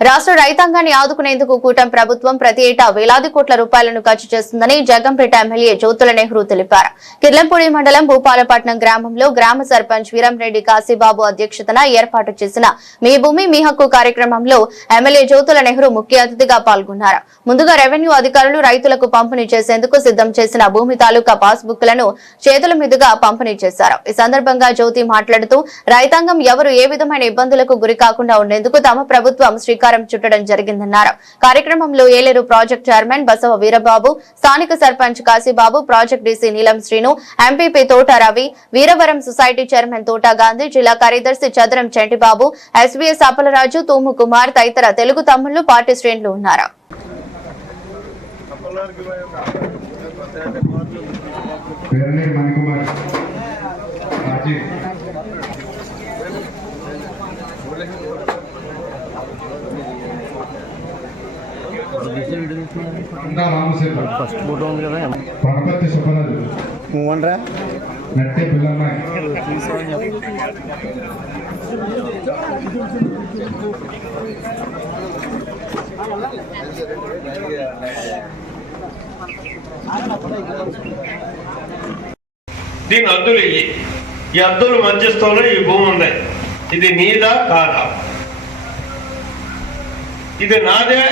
రాష్ట్ర రైతాంగాన్ని ఆదుకునేందుకు కూటమి ప్రభుత్వం ప్రతి ఏటా వేలాది కోట్ల రూపాయలను ఖర్చు చేస్తుందని జగంపేట ఎమ్మెల్యే జ్యోతుల నెహ్రూ తెలిపారు. కిర్లంపూడి మండలం భూపాలపట్నం గ్రామంలో గ్రామ సర్పంచ్ వీరంరెడ్డి కాశీబాబు అధ్యక్షతన ఏర్పాటు చేసిన మీ భూమి మీ హక్కు కార్యక్రమంలో ఎమ్మెల్యే జ్యోతుల నెహ్రూ ముఖ్య అతిథిగా పాల్గొన్నారు. ముందుగా రెవెన్యూ అధికారులు రైతులకు పంపిణీ చేసేందుకు సిద్ధం చేసిన భూమి తాలూకా పాస్ బుక్లను చేతుల మీదుగా పంపిణీ చేశారు. ఈ సందర్భంగా జ్యోతి మాట్లాడుతూ రైతాంగం ఎవరు ఏ విధమైన ఇబ్బందులకు గురి కాకుండా ఉండేందుకు తమ ప్రభుత్వం చుట్టడం జరిగిందన్నారు. కార్యక్రమంలో ఏలేరు ప్రాజెక్ట్ చైర్మన్ బసవ వీరబాబు, స్థానిక సర్పంచ్ కాశీబాబు, ప్రాజెక్ట్ డీసీ నీలం శ్రీను, ఎంపీపీ తోట రవి, వీరవరం సొసైటీ చైర్మన్ తోట గాంధీ, జిల్లా కార్యదర్శి చదరం చంటిబాబు, ఎస్వీఎస్ అప్పలరాజు, తూము కుమార్ తదితర తెలుగు తమ్ముళ్లు పార్టీ శ్రేణులు ఉన్నారు. ఫస్ట్ ఫోటో ఉంది కదా పరపతి సుబ్బరాజు నువ్వనరా నట్టే పిల్లమ్మాయి దీని అద్దులు ఈ అద్దులు మధ్యస్థంలో ఈ భూమి ఉంది. ఇది నీదా కాదా? ఇది నాదే,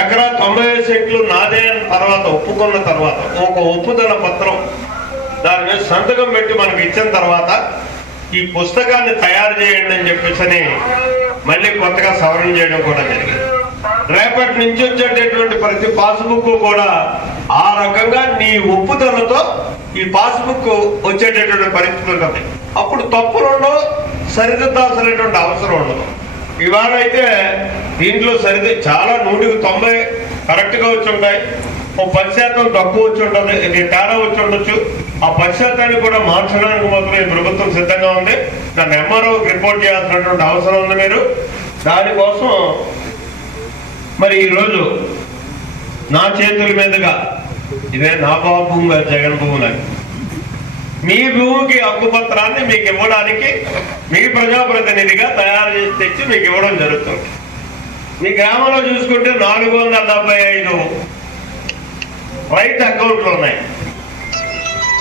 ఎకరా 90 సెంట్లు నాదే తర్వాత ఒప్పుకున్న తర్వాత ఒక ఒప్పుదల పత్రం దాని మీద సంతకం పెట్టి మనకు ఇచ్చిన తర్వాత ఈ పుస్తకాన్ని తయారు చేయండి అని చెప్పేసి మళ్ళీ కొత్తగా సవరణ చేయడం కూడా జరిగింది. రేపటి నుంచి వచ్చేటటువంటి ప్రతి పాస్బుక్ కూడా ఆ రకంగా నీ ఒప్పుదలతో ఈ పాస్బుక్ వచ్చేటటువంటి పరిస్థితి ఉంటుంది. అప్పుడు తప్పులు ఉండవు, సరిదిద్దాల్సినటువంటి అవసరం ఉండదు. ఇవాళ అయితే దీంట్లో చాలా 100కి 90 కరెక్ట్గా వచ్చి ఉంటాయి. ఓ 10% తక్కువ వచ్చి ఉంటుంది, ఇది తేడా వచ్చి ఉండొచ్చు. ఆ 10% కూడా మార్చడానికి మాత్రం ఈ ప్రభుత్వం సిద్ధంగా ఉంది. దాన్ని ఎంఆర్ఓకి రిపోర్ట్ చేయాల్సినటువంటి అవసరం ఉంది. మీరు దానికోసం మరి ఈరోజు నా చేతుల మీదుగా ఇదే నా బాబు భూమి గారు జగన్ భూమి మీ భూమికి హక్కుపత్రాన్ని మీకు ఇవ్వడానికి మీ ప్రజాప్రతినిధిగా తయారు చేసి తెచ్చి మీకు ఇవ్వడం జరుగుతుంది. మీ గ్రామంలో చూసుకుంటే 475 రైతు అకౌంట్లు ఉన్నాయి.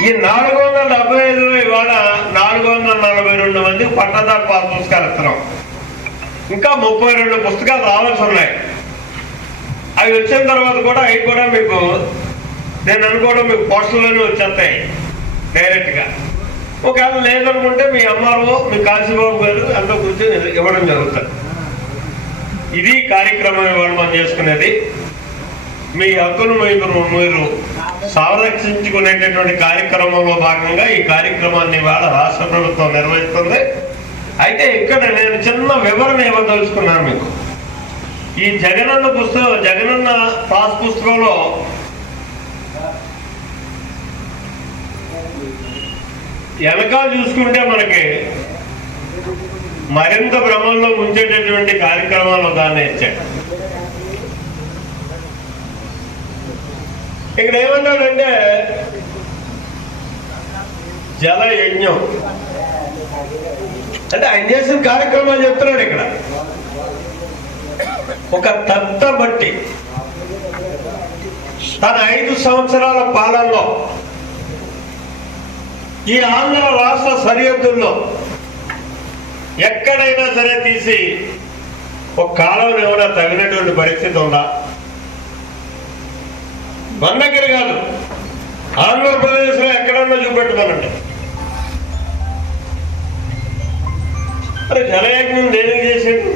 ఈ 475లో ఇవాళ 442 మందికి పట్టదారు పాస్ పుస్తకాలు ఇస్తున్నాం. ఇంకా 32 పుస్తకాలు రావాల్సి ఉన్నాయి. అవి వచ్చిన తర్వాత కూడా అవి కూడా మీకు నేను అనుకోవడం మీకు పోస్టల్లోనే వచ్చేస్తాయి డైరెక్ట్గా. ఒకవేళ లేదనుకుంటే మీ ఎంఆర్ఓ మీ కాశీబాబు గారు అంతా కూర్చొని ఇవ్వడం జరుగుతుంది. ఇది కార్యక్రమం ఇవాళ మనం చేసుకునేది. మీ హక్కును మీరు సంరక్షించుకునేటటువంటి కార్యక్రమంలో భాగంగా ఈ కార్యక్రమాన్ని ఇవాళ రాష్ట్ర ప్రభుత్వం నిర్వహిస్తుంది. అయితే ఇక్కడ నేను చిన్న వివరణ ఇవ్వదలుచుకున్నాను మీకు. ఈ జగనన్న పాస్ పుస్తకంలో వెనకాల చూసుకుంటే మనకి మరింత భ్రమంలో ముంచేటటువంటి కార్యక్రమాలు దాన్ని ఇచ్చాడు. ఇక్కడ ఏమన్నాడంటే జల యజ్ఞం అంటే ఆయన చేసిన కార్యక్రమాలు చెప్తున్నాడు. ఇక్కడ ఒక తత్త బట్టి తన 5 సంవత్సరాల పాలనలో ఈ ఆంధ్ర రాష్ట్ర సరిహద్దుల్లో ఎక్కడైనా సరే తీసి ఒక కాలం ఏమైనా తగినటువంటి పరిస్థితి ఉందా? మన దగ్గర కాదు, ఆంధ్రప్రదేశ్లో ఎక్కడన్నా చూపెట్టుకోనండి. మరి జలయజ్ఞం దేనికి చేశాడు?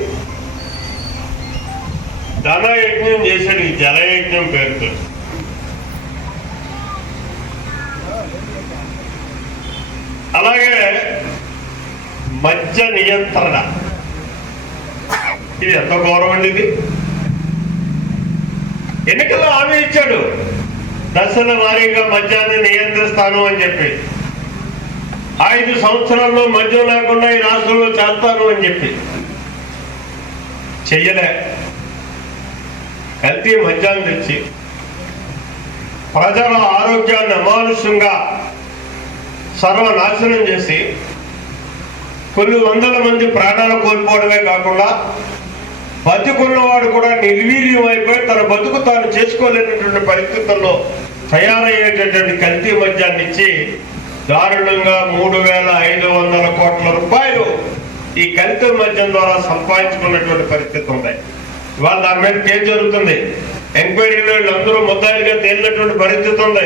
ధనయజ్ఞం చేశాడు ఈ జలయజ్ఞం పేరుతో. అలాగే మద్య నియంత్రణ, ఇది ఎంత ఘోరం అండి. ఇది ఎన్నికల్లో హామీ ఇచ్చాడు, దశల వారీగా మద్యాన్ని నియంత్రిస్తాను అని చెప్పి. 5 సంవత్సరాల్లో మద్యం లేకుండా ఈ రాష్ట్రంలో చేస్తాను అని చెప్పి చెయ్యలే. కల్తీ మద్యాన్ని తెచ్చి ప్రజల ఆరోగ్యాన్ని అమానుష్యంగా సర్వనాశనం చేసి కొన్ని వందల మంది ప్రాణాలు కోల్పోవడమే కాకుండా బతుకున్నవాడు కూడా నిర్వీర్యం అయిపోయి తన బతుకు తాను చేసుకోలేనటువంటి పరిస్థితుల్లో తయారయ్యేటటువంటి కల్తీ మద్యాన్ని ఇచ్చి దారుణంగా 3,500 కోట్ల రూపాయలు ఈ కల్తీ మద్యం ద్వారా సంపాదించుకున్నటువంటి పరిస్థితి ఉంది. ఇవాళ దాని మీద కేసు జరుగుతుంది. ఎంక్వైరీలో వీళ్ళందరూ ముద్దాయిలుగా తేలినటువంటి పరిస్థితి ఉంది.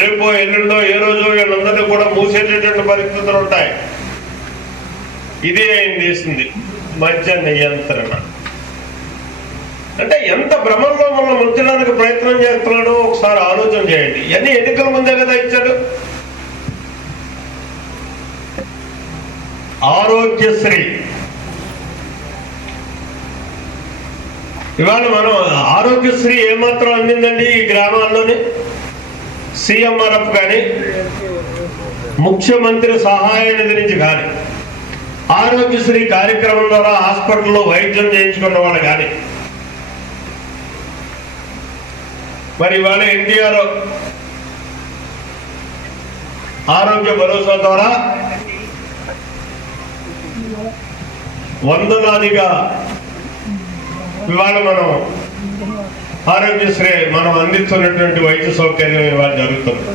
రేపు ఎల్లుండో ఏ రోజు వీళ్ళందరినీ కూడా మూసేటటువంటి పరిస్థితులు ఉంటాయి. ఇదే ఆయన చేసింది మద్య నియంత్రణ. అంటే ఎంత భ్రమంలో మనం ముంచడానికి ప్రయత్నం చేస్తున్నాడో ఒకసారి ఆలోచన చేయండి. ఇవన్నీ ఎన్నికల ముందే కదా ఇచ్చాడు. ఆరోగ్యశ్రీ ఇవాళ మనం ఆరోగ్యశ్రీ ఏమాత్రం అందిందండి ఈ గ్రామాల్లోని? సిఎంఆర్ఎఫ్ కానీ ముఖ్యమంత్రి సహాయ నిధి నుంచి కానీ ఆరోగ్యశ్రీ కార్యక్రమం ద్వారా హాస్పిటల్లో వైద్యం చేయించుకున్న వాళ్ళు కానీ మరి ఇవాళ ఎన్టీఆర్ ఆరోగ్య భరోసా ద్వారా వందలాదిగా ఇవాళ మనం ఆరోగ్యశ్రీ మనం అందిస్తున్నటువంటి వైద్య సౌకర్యం ఇవాళ జరుగుతుంది.